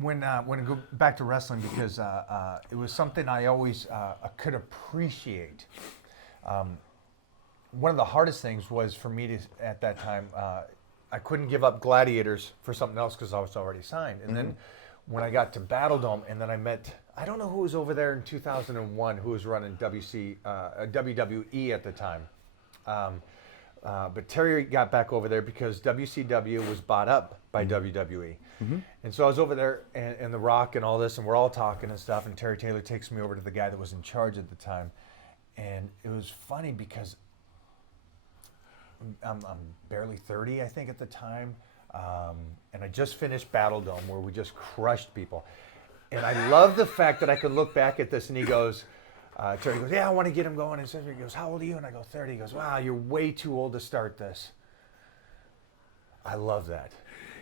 when I go back to wrestling, because it was something I always could appreciate. One of the hardest things was for me to, at that time, I couldn't give up Gladiators for something else because I was already signed. And then when I got to Battle Dome, and then I met, I don't know who was over there in 2001 who was running WWE at the time. But Terry got back over there because WCW was bought up by WWE. And so I was over there, and The Rock and all this, and we're all talking and stuff, and Terry Taylor takes me over to the guy that was in charge at the time. And it was funny because I'm barely 30, I think, at the time. And I just finished Battle Dome, where we just crushed people. And I love the fact that I could look back at this, and he goes, Terry goes, yeah, I want to get him going. And he goes, how old are you? And I go, 30. He goes, wow, you're way too old to start this. I love that.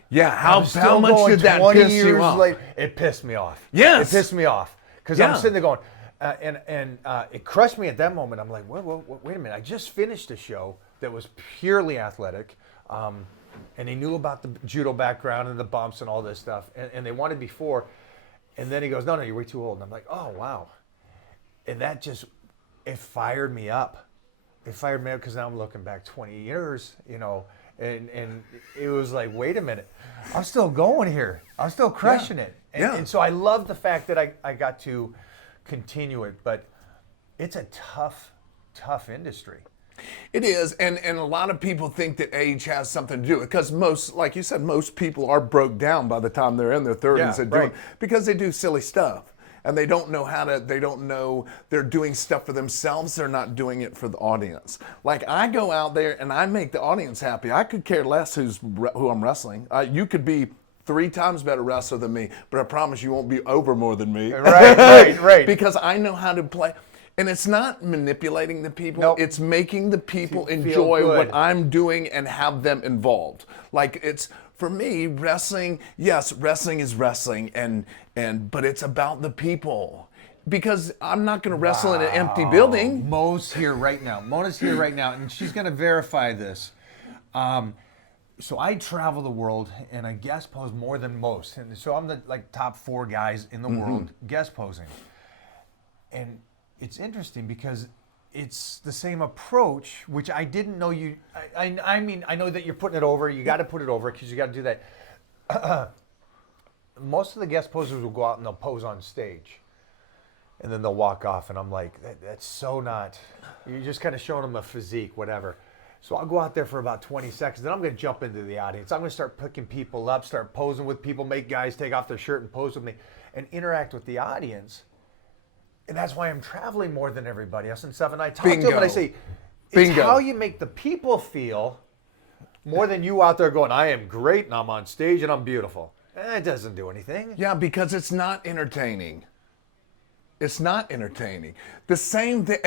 Yeah, how much did that piss you off? Later, it pissed me off. Yes. It pissed me off. Because I'm sitting there going, and it crushed me at that moment. I'm like, wait a minute. I just finished a show that was purely athletic. And he knew about the judo background and the bumps and all this stuff. And they wanted before. And then he goes, no, you're way too old. And I'm like, oh, wow. And that just, it fired me up. It fired me up because now I'm looking back 20 years, you know, and it was like, wait a minute, I'm still going here. I'm still crushing it. And so I love the fact that I got to continue it, but it's a tough industry. It is, and a lot of people think that age has something to do with it, because most, like you said, most people are broke down by the time they're in their 30s because they do silly stuff. And they don't know they don't know they're doing stuff for themselves. They're not doing it for the audience. Like, I go out there and I make the audience happy. I could care less who I'm wrestling. You could be 3 times better wrestler than me, but I promise you won't be over more than me. Right. Because I know how to play. And it's not manipulating the people. Nope. It's making the people enjoy what I'm doing and have them involved. Like, it's, for me, wrestling, yes, wrestling is wrestling, but it's about the people. Because I'm not going to wrestle in an empty building. Mona's here right now, and she's going to verify this. So I travel the world, and I guest pose more than most. And so I'm the top 4 guys in the world guest posing. And it's interesting because it's the same approach, which I didn't know you. I mean, I know that you're putting it over. You got to put it over because you got to do that. Most of the guest posers will go out and they'll pose on stage, and then they'll walk off. And I'm like, that's so not. You're just kind of showing them a physique, whatever. So I'll go out there for about 20 seconds. Then I'm going to jump into the audience. I'm going to start picking people up, start posing with people, make guys take off their shirt and pose with me, and interact with the audience. And that's why I'm traveling more than everybody else and stuff. And I talk to them and I say, it's how you make the people feel more than you out there going, I am great and I'm on stage and I'm beautiful. It doesn't do anything. Yeah, because it's not entertaining. It's not entertaining. The same thing.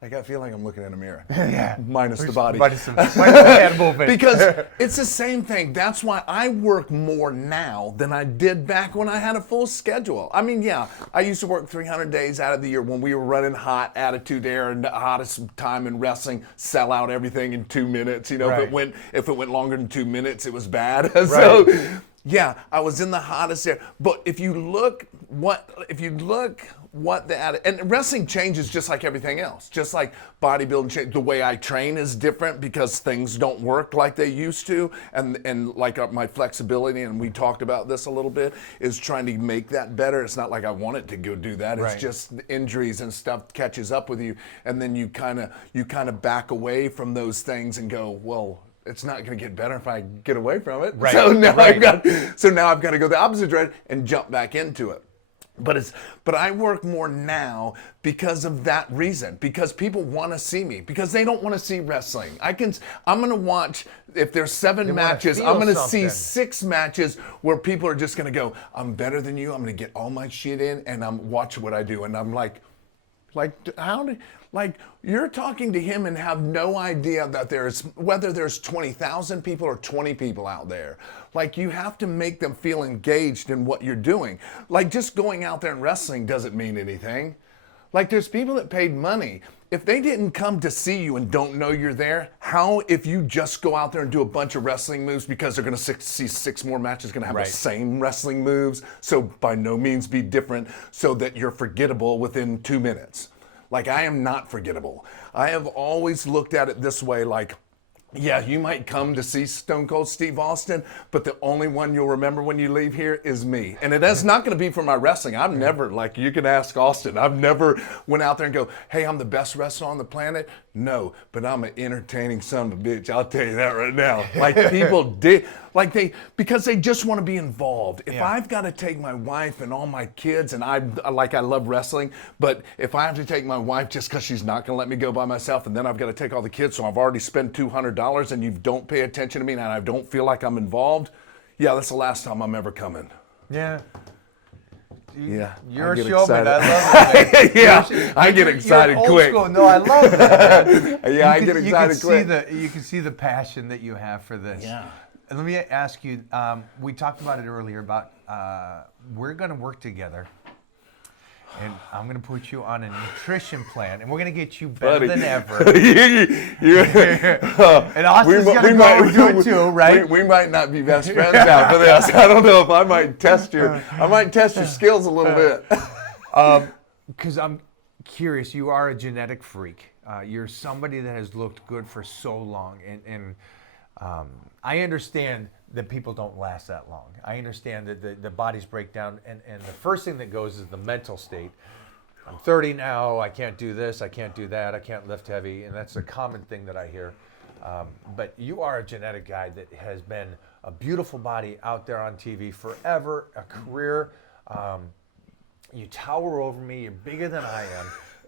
I got feeling I'm looking in a mirror. Yeah. Minus the body. Minus the hand movement. Because it's the same thing. That's why I work more now than I did back when I had a full schedule. I mean, yeah, I used to work 300 days out of the year when we were running hot Attitude Era and the hottest time in wrestling, sell out everything in 2 minutes. You know, if it went longer than 2 minutes, it was bad. So, yeah, I was in the hottest era. But if you look what and wrestling changes just like everything else. Just like bodybuilding change, the way I train is different because things don't work like they used to, and like my flexibility, and we talked about this a little bit, is trying to make that better. It's not like I wanted to go do that. It's just injuries and stuff catches up with you, and then you kind of back away from those things and go, well, it's not going to get better if I get away from it. Right. So now I've got to go the opposite direction and jump back into it. But I work more now because of that reason, because people want to see me, because they don't want to see wrestling. I'm going to watch, if there's 7 matches, I'm going to see 6 matches where people are just going to go, I'm better than you, I'm going to get all my shit in, and I'm watch what I do. And I'm like, you're talking to him and have no idea that whether there's 20,000 people or 20 people out there. Like, you have to make them feel engaged in what you're doing. Like, just going out there and wrestling doesn't mean anything. Like there's people that paid money. If they didn't come to see you and don't know you're there, how if you just go out there and do a bunch of wrestling moves because they're going to see 6 more matches going to have the same wrestling moves, so by no means be different so that you're forgettable within 2 minutes. Like I am not forgettable. I have always looked at it this way, like, yeah, you might come to see Stone Cold Steve Austin, but the only one you'll remember when you leave here is me. And it is not going to be for my wrestling. I've never, like you can ask Austin, I've never went out there and go, hey, I'm the best wrestler on the planet. No, but I'm an entertaining son of a bitch. I'll tell you that right now. Like people did, because they just want to be involved. If I've got to take my wife and all my kids, and I love wrestling, but if I have to take my wife just because she's not going to let me go by myself, and then I've got to take all the kids, so I've already spent $200 and you don't pay attention to me and I don't feel like I'm involved, yeah, that's the last time I'm ever coming. Yeah. Yeah, You're a showman. I love it. Yeah, I get excited you're old quick. School. No, I love that. Yeah, I get excited quick. You can see the passion that you have for this. Yeah. And let me ask you. We talked about it earlier about we're going to work together, and I'm going to put you on a nutrition plan, and we're going to get you better than ever. And Austin's going to go and do it too, right? We might not be best friends after this. I don't know if I might test your skills a little bit. Because I'm curious. You are a genetic freak. You're somebody that has looked good for so long, and I understand that people don't last that long. I understand that the bodies break down, and the first thing that goes is the mental state. I'm 30 now, I can't do this, I can't do that, I can't lift heavy, and that's a common thing that I hear. But you are a genetic guy that has been a beautiful body out there on TV forever, a career. You tower over me, you're bigger than I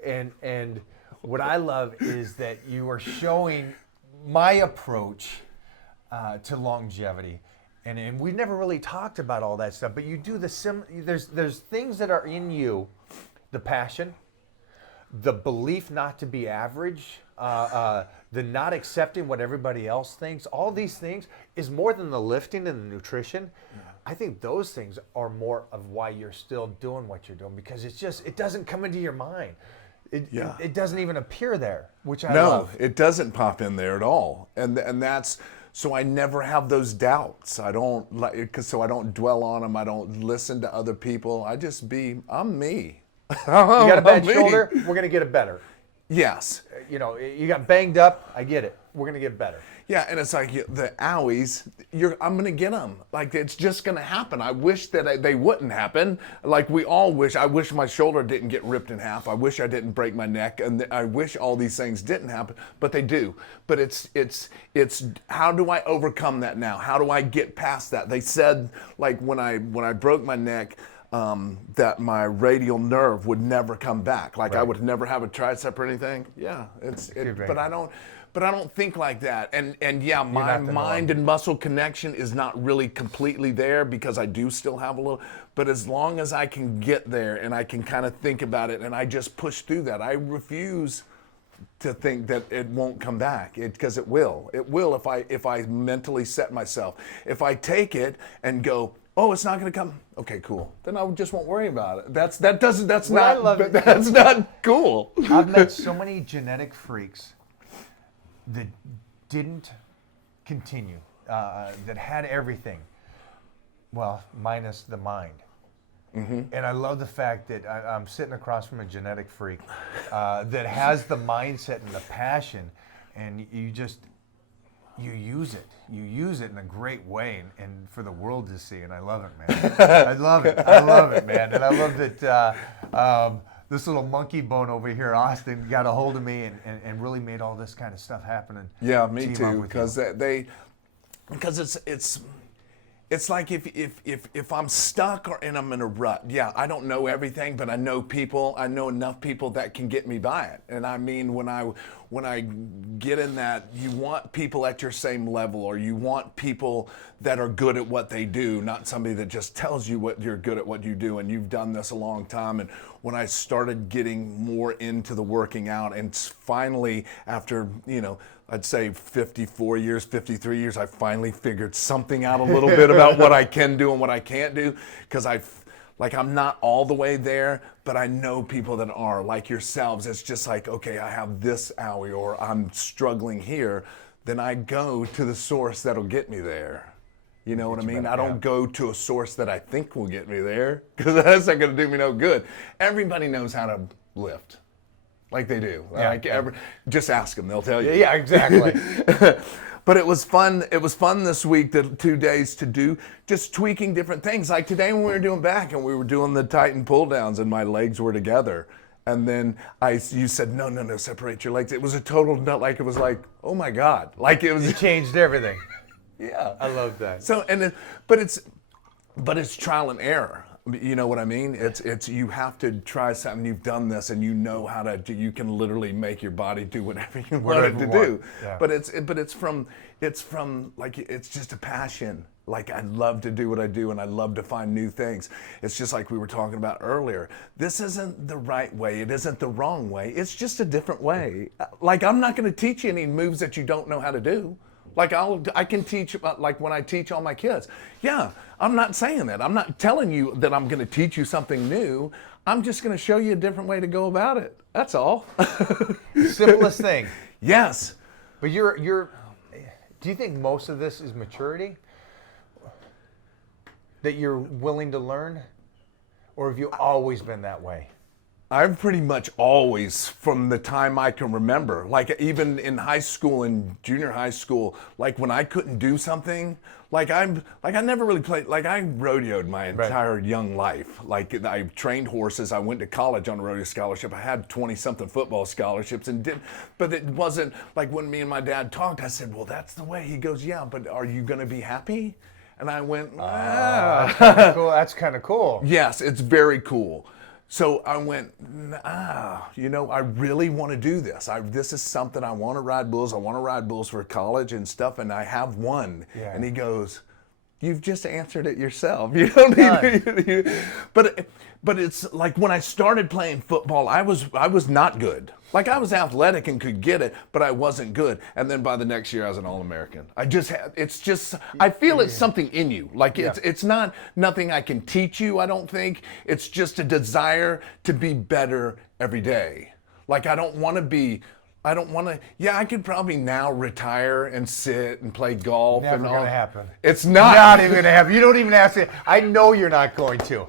am, and what I love is that you are showing my approach to longevity, and we've never really talked about all that stuff. But you do there's things that are in you, the passion, the belief not to be average, the not accepting what everybody else thinks. All these things is more than the lifting and the nutrition. Yeah. I think those things are more of why you're still doing what you're doing, because it doesn't come into your mind. It doesn't even appear there, which I love. No, it doesn't pop in there at all, and that's. So I never have those doubts. I don't so I don't dwell on them. I don't listen to other people. I'm me. You got a bad shoulder, we're gonna get it better. Yes. You got banged up, I get it. We're gonna get better. Yeah, and it's like the owies, I'm going to get them. Like, it's just going to happen. I wish that they wouldn't happen. Like we all wish. I wish my shoulder didn't get ripped in half. I wish I didn't break my neck. And I wish all these things didn't happen, but they do. But it's how do I overcome that now? How do I get past that? They said, like, when I broke my neck, that my radial nerve would never come back. Like I would never have a tricep or anything. Yeah, but I don't think like that. And yeah, my mind and muscle connection is not really completely there because I do still have a little, but as long as I can get there and I can kind of think about it and I just push through that, I refuse to think that it won't come back, because it will. It will if I mentally set myself. If I take it and go, oh, it's not going to come. Okay, cool. Then I just won't worry about it. That's not cool. I've met so many genetic freaks that didn't continue, that had everything, well, minus the mind. Mm-hmm. And I love the fact that I'm sitting across from a genetic freak that has the mindset and the passion, and you use it. You use it in a great way, and for the world to see, and I love it, man. I love it, man. And I love that this little monkey bone over here, Austin, got a hold of me and really made all this kind of stuff happen. Yeah, me too. Because it's like if I'm stuck and I'm in a rut, yeah, I don't know everything, but I know people. I know enough people that can get me by it. And I mean, when I get in that, you want people at your same level, or you want people that are good at what they do, not somebody that just tells you what you're good at what you do, and you've done this a long time. And when I started getting more into the working out, and finally, after, I'd say 54 years, 53 years, I finally figured something out a little bit about what I can do and what I can't do. Because Like I'm not all the way there, but I know people that are like yourselves. It's just like, okay, I have this owie or I'm struggling here. Then I go to the source that'll get me there. You know what I mean? I don't go to a source that I think will get me there because that's not going to do me no good. Everybody knows how to lift. Like they do. Just ask them, they'll tell you. Yeah, exactly. But it was fun. It was fun this week, the 2 days to do just tweaking different things. Like today when we were doing back and we were doing the tighten pull downs and my legs were together. And then you said, no, separate your legs. It was a total nut. Like it was like, oh my God. Like it was. You changed everything. Yeah. I love that. So, but it's trial and error. You know what I mean? It's you have to try something. You've done this, and you know how to. You can literally make your body do whatever you want it to do. Yeah. But it's from like it's just a passion. Like I love to do what I do, and I love to find new things. It's just like we were talking about earlier. This isn't the right way. It isn't the wrong way. It's just a different way. Like I'm not going to teach you any moves that you don't know how to do. Like I can teach about like when I teach all my kids. Yeah, I'm not saying that. I'm not telling you that I'm going to teach you something new. I'm just going to show you a different way to go about it. That's all. Simplest thing. Yes. But do you think most of this is maturity? That you're willing to learn? Or have you always been that way? I've pretty much always, from the time I can remember, like even in high school and junior high school, like when I couldn't do something, like I never really played, like I rodeoed my entire young life. Like I trained horses, I went to college on a rodeo scholarship, I had 20-something football scholarships but it wasn't, like when me and my dad talked, I said, well, that's the way. He goes, yeah, but are you gonna be happy? And I went, That's kind of cool. Yes, it's very cool. So I went, I really want to do this. This is something I want to ride bulls. I want to ride bulls for college and stuff, and I have one. Yeah. And he goes, you've just answered it yourself. You don't need to. But it's like when I started playing football, I was not good. Like I was athletic and could get it, but I wasn't good. And then by the next year, I was an All-American. I feel it's something in you. Like it's not nothing I can teach you, I don't think. It's just a desire to be better every day. Like I could probably now retire and sit and play golf. Never going to happen. It's not. Not even going to happen. You don't even ask it. I know you're not going to.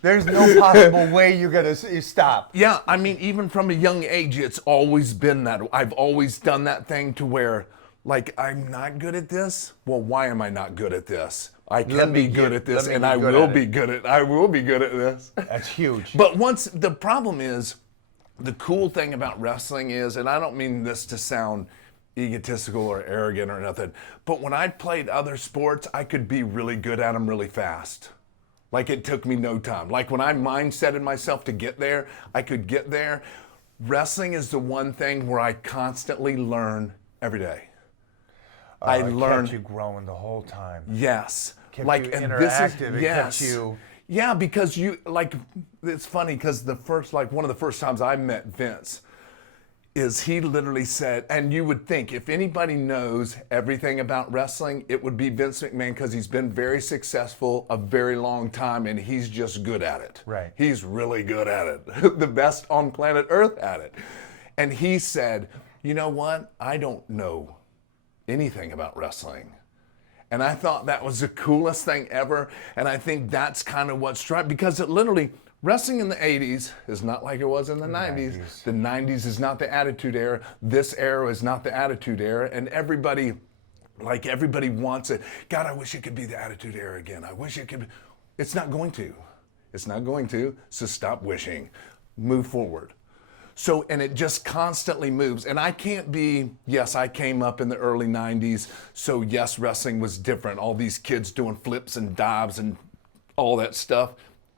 There's no possible way you're going to stop. Yeah, I mean, even from a young age, it's always been that. I've always done that thing to where, like, I'm not good at this. Well, why am I not good at this? I can be good at this, and I will be good at this. That's huge. But the problem is, the cool thing about wrestling is, and I don't mean this to sound egotistical or arrogant or nothing, but when I played other sports, I could be really good at them really fast. Like it took me no time. Like when I mindseted myself to get there, I could get there. Wrestling is the one thing where I constantly learn every day. I learn. Kept you growing the whole time. Yes. Kept you interactive. Kept you. Yeah, because it's funny because one of the first times I met Vince is he literally said, and you would think if anybody knows everything about wrestling, it would be Vince McMahon because he's been very successful a very long time and he's just good at it. Right. He's really good at it. The best on planet Earth at it. And he said, you know what? I don't know anything about wrestling. And I thought that was the coolest thing ever. And I think that's kind of what's right because it literally, wrestling in the 80s is not like it was in the 90s. The 90s is not the Attitude Era. This era is not the Attitude Era. And everybody wants it. God, I wish it could be the Attitude Era again. I wish it could. It's not going to. It's not going to. So stop wishing. Move forward. So, and it just constantly moves. And I can't be, yes, I came up in the early 90s. So yes, wrestling was different. All these kids doing flips and dives and all that stuff.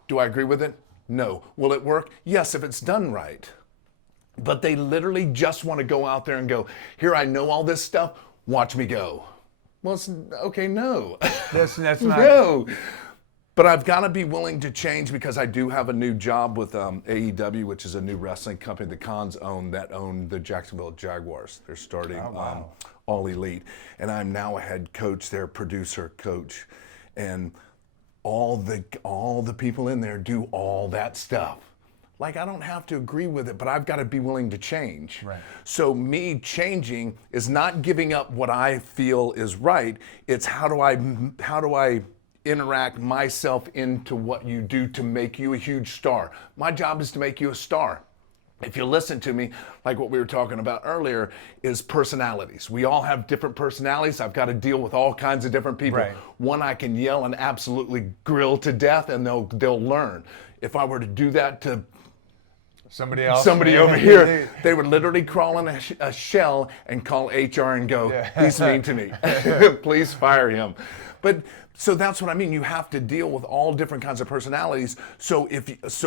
Do I agree with it? No. Will it work? Yes, if it's done right. But they literally just want to go out there and go, here, I know all this stuff, watch me go. Well, okay, no. That's not. No. But I've got to be willing to change because I do have a new job with AEW, which is a new wrestling company the Cons own the Jacksonville Jaguars. They're starting All Elite. And I'm now a head coach, their producer coach. And all the people in there do all that stuff. Like, I don't have to agree with it, but I've got to be willing to change. Right. So me changing is not giving up what I feel is right. It's how do I interact myself into what you do to make you a huge star. My job is to make you a star. If you listen to me, like what we were talking about earlier, is personalities. We all have different personalities. I've got to deal with all kinds of different people. Right. One I can yell and absolutely grill to death, and they'll learn. If I were to do that to somebody else, somebody over here, they would literally crawl in a shell and call HR and go, he's mean to me. Please fire him. But so that's what I mean. You have to deal with all different kinds of personalities. So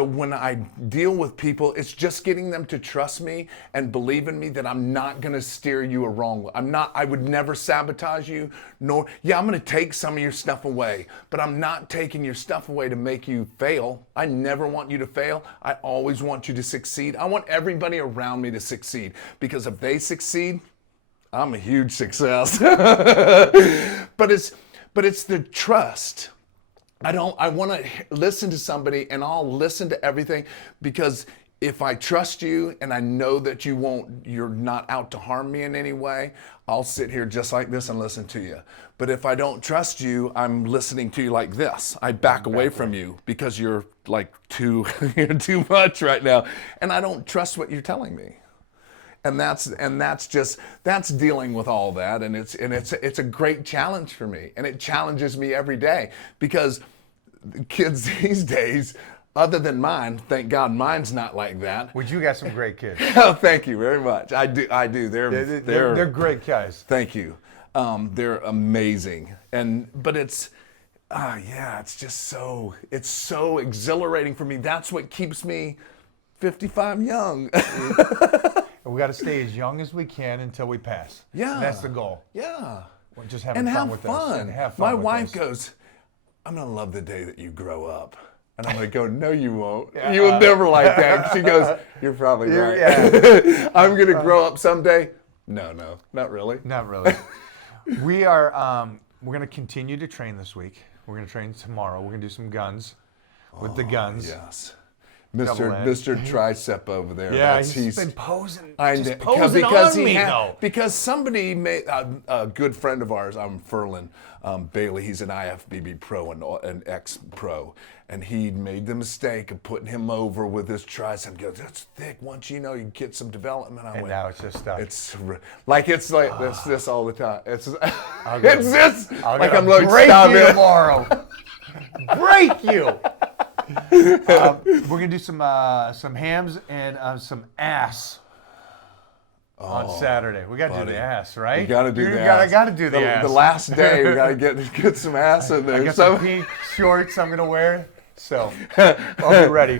when I deal with people, it's just getting them to trust me and believe in me that I'm not going to steer you a wrong way. I would never sabotage you, I'm going to take some of your stuff away, but I'm not taking your stuff away to make you fail. I never want you to fail. I always want you to succeed. I want everybody around me to succeed, because if they succeed, I'm a huge success. But it's the trust. I want to listen to somebody, and I'll listen to everything, because if I trust you and I know that you're not out to harm me in any way, I'll sit here just like this and listen to you. But if I don't trust you, I'm listening to you like this. I back away from you because you're like too much right now, and I don't trust what you're telling me. And that's dealing with all that, and it's a great challenge for me, and it challenges me every day, because kids these days, other than mine, thank God mine's not like that. Well, you got some great kids. Oh, thank you very much. I do. They're great guys. Thank you. They're amazing, but it's it's so exhilarating for me. That's what keeps me 55 young. We got to stay as young as we can until we pass. Yeah. And that's the goal. Yeah. We're just having fun with us. And have fun My with wife us. goes, I'm going to love the day that you grow up. And I'm going to go, no, you won't. You will never like that. She goes, you're probably right. Yeah. I'm going to grow up someday. No, not really. Not really. We are, we're going to continue to train this week. We're going to train tomorrow. We're going to do some guns with the guns. Yes. Mr. Tricep over there. Yeah, he's been posing. Because on me, though. Because somebody made a good friend of ours, Furlan Bailey. He's an IFBB pro and an ex-pro, and he made the mistake of putting him over with his tricep. He goes, that's thick. Once you get some development. Now it's just stuck. It's like this all the time. It's this. Like I'm like, break you tomorrow. Break you. We're gonna do some hams and some ass on Saturday. We gotta do the ass, right? We gotta do the ass. Gotta do the ass. The last day, we gotta get some ass in there. I got some pink shorts I'm gonna wear, so I'll be ready.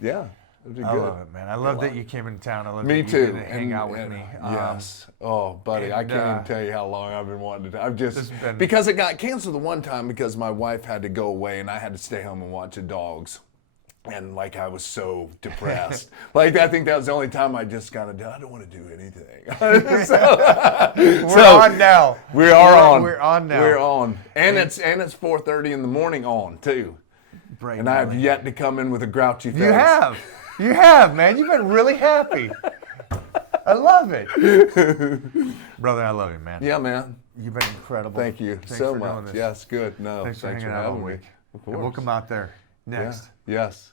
Yeah, it'll be good. I love it, man. I love that you came in town. I love Me that too. you did hang out with me. Yes. Oh, buddy, I can't even tell you how long I've been wanting to. Because it got canceled the one time because my wife had to go away and I had to stay home and watch the dogs. And I was so depressed. I think that was the only time I just I don't want to do anything. We're on now. We are on. We're on now. We're on. And it's 4:30 in the morning on too. And I have yet to come in with a grouchy face. You have, man. You've been really happy. I love it. Brother, I love you, man. Yeah, man. You've been incredible. Thanks so much. Yes, good. No, thanks for hanging out all week. Of course. And we'll come out there next. Yeah. Yes.